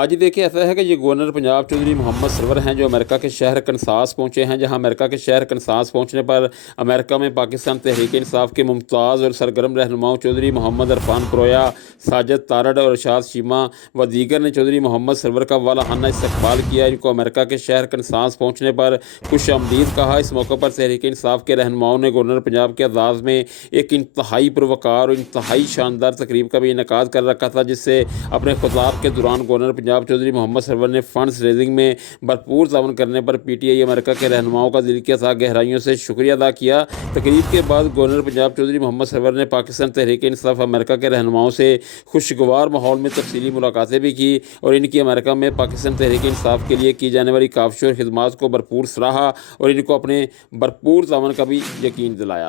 ہاں جی، دیکھیے ایسا ہے کہ یہ گورنر پنجاب چودھری محمد سرور ہیں جو امریکہ کے شہر کنساس پہنچے ہیں، جہاں امریکہ کے شہر کنساس پہنچنے پر امریکہ میں پاکستان تحریک انصاف کے ممتاز اور سرگرم رہنماؤں چودھری محمد عرفان کرویا، ساجد تارڑ اور ارشاد شیمہ و دیگر نے چودھری محمد سرور کا والہانہ استقبال کیا۔ ان کو امریکہ کے شہر کنساس پہنچنے پر خوش آمدید کہا۔ اس موقع پر تحریک انصاف کے رہنماؤں نے گورنر پنجاب کے اعزاز میں ایک انتہائی پروقار اور انتہائی شاندار تقریب کا بھی انعقاد کر رکھا تھا، جس سے اپنے خطاب کے دوران گورنر پنجاب چودھری محمد سرور نے فنڈز ریزنگ میں بھرپور تعاون کرنے پر پی ٹی آئی امریکہ کے رہنماؤں کا دل کے ساتھ گہرائیوں سے شکریہ ادا کیا۔ تقریب کے بعد گورنر پنجاب چودھری محمد سرور نے پاکستان تحریک انصاف امریکہ کے رہنماؤں سے خوشگوار ماحول میں تفصیلی ملاقاتیں بھی کی اور ان کی امریکہ میں پاکستان تحریک انصاف کے لیے کی جانے والی کاوشوں اور خدمات کو بھرپور سراہا اور ان کو اپنے بھرپور تعاون کا بھی یقین دلایا۔